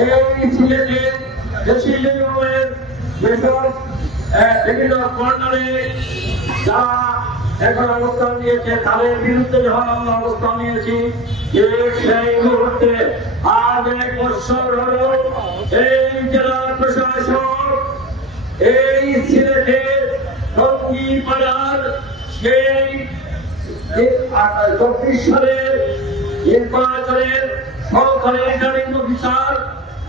এই সিলেটে যেসব বিভিন্ন কর্নারে যারা এখন অবস্থান নিয়েছে তাদের বিরুদ্ধে যখন আমরা অবস্থান নিয়েছি সেই মুহূর্তে আজ 1 বছর হল এই জেলা প্রশাসক এই সিলেটের টঙ্গিপাড়ার সেই 24 সালের নির্বাচনের সহকারী রিটার্নিং অফিসার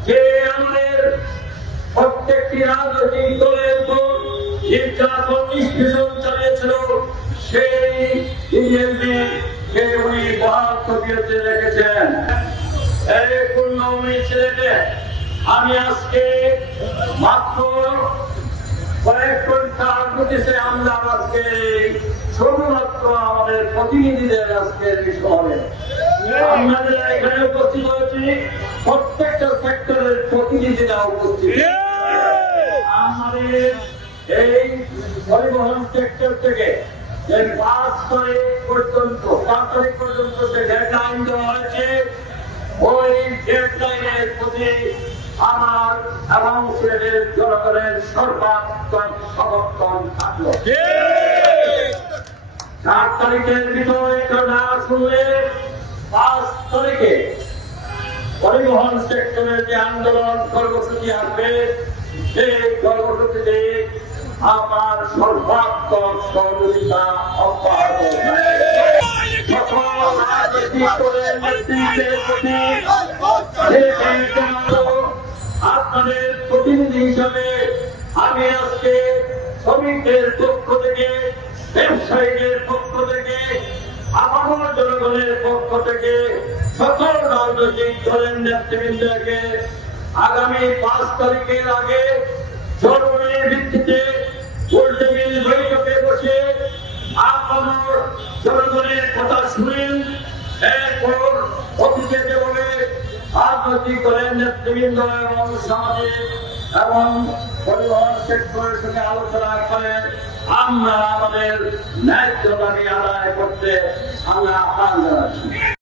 যে আমাদের প্রত্যেকটি রাজনৈতিক দলের উপর নির্যাতন নিষ্পেষণ চালিয়েছিল সেই উনি বহাল তবিয়তে রেখেছেন। এই পূর্ণভূমি সিলেটে আমি আজকে মাত্র কয়েক ঘন্টার নোটিশে আমরা আজকে শুধুমাত্র আমাদের প্রতিনিধিদের আজকের বিষয়ে আমাদের এখানে উপস্থিত হয়েছি প্রত্যেকটা সেক্টরের প্রতিনিধিরা উপস্থিত। আমাদের এই পরিবহন সেক্টর থেকে 5 তারিখ পর্যন্ত যে ডেডলাইন দেওয়া হয়েছে ওই ডেডলাইনের প্রতি আমার এবং সিলেটের জনগণের সর্বাত্মক সমর্থন থাকলো। 4 তারিখের ভিতরে না শুনলে 5 তারিখে পরিবহন সেক্টরের যে আন্দোলন কর্মসূচি আসবে সেই কর্মসূচিতে আমার সর্বাত্মক সহযোগিতা অব্যাহত আপনাদের প্রতিনিধি হিসাবে আমি আজকে শ্রমিকদের পক্ষ থেকে ব্যবসায়ীদের পক্ষ থেকে আমার জনগণের পক্ষ থেকে সকল রাজনৈতিক দলের নেতৃবৃন্দকে আগামী 5 তারিখের আগে জনগণের ভিত্তিতে গোলটেবিল বৈঠকে বসে আপনার জনগণের কথা শুনেন এরপর অতীতে যেভাবে রাজনৈতিক দলের নেতৃবৃন্দ এবং সামাজিক এবং পরিবহন সেক্টরের সঙ্গে আলোচনা করে আমরা আমাদের ন্যায্য দাবি আদায় করতে আমরা আহ্বান জানাচ্ছি।